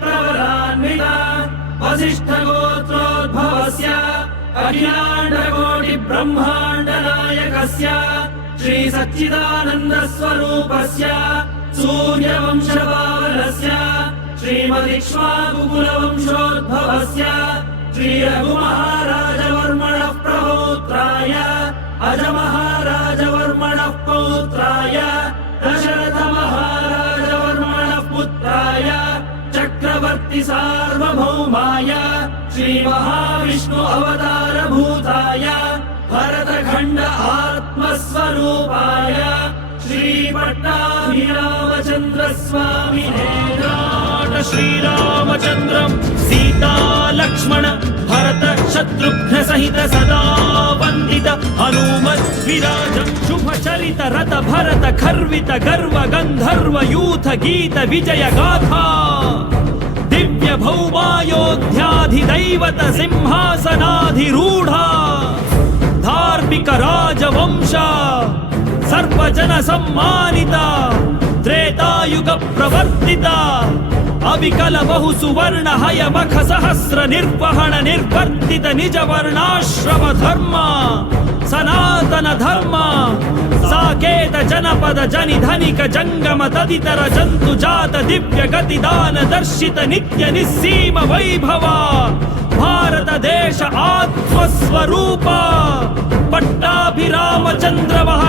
प्रवरान्विता वसिष्ठगोत्रोद्भवस्य अखिलाण्डकोटिब्रह्माण्डनायकस्य श्रीसच्चिदानन्दस्वरूपस्य सूर्यवंशपावनस्य श्रीमदिक्ष्वाकुकुलवंशोद्भवस्य श्रीरघुमहाराजवर्मणः प्रपौत्राय अजमहाराजवर्मणः पौत्राय चक्रवर्ति सार्वभौमाय श्रीमहाविष्णु अवतारभूताय भरतखण्ड आत्मस्वरूपाय श्रीपट्टाभिरामचन्द्रस्वामिने नाट श्रीरामचन्द्रम् सीता लक्ष्मण भरत शत्रुघ्न सहित सदा वन्दित हनुमत् विराजम् शुभ चरित रत भरत खर्वित गर्व गन्धर्व यूथ गीत विजय गाथा दिव्य भौमायोध्याधिदैवत सिंहासनाधिरूढा धार्मिक राजवंश सर्वजन सम्मानिता त्रेतायुग प्रवर्तिता अविकल बहु सुवर्ण हय मख सहस्र निर्वहण निर्वर्तित निज वर्णाश्रम धर्म सनातन धर्म వేద జనపద జని ధనిక జంగమ తదితర జంతు జాత దివ్య గతి దాన దర్శిత నిత్య నిస్సీమ వైభవ. భారతదేశ ఆత్మస్వరూప. పట్టాభిరామచంద్ర మహా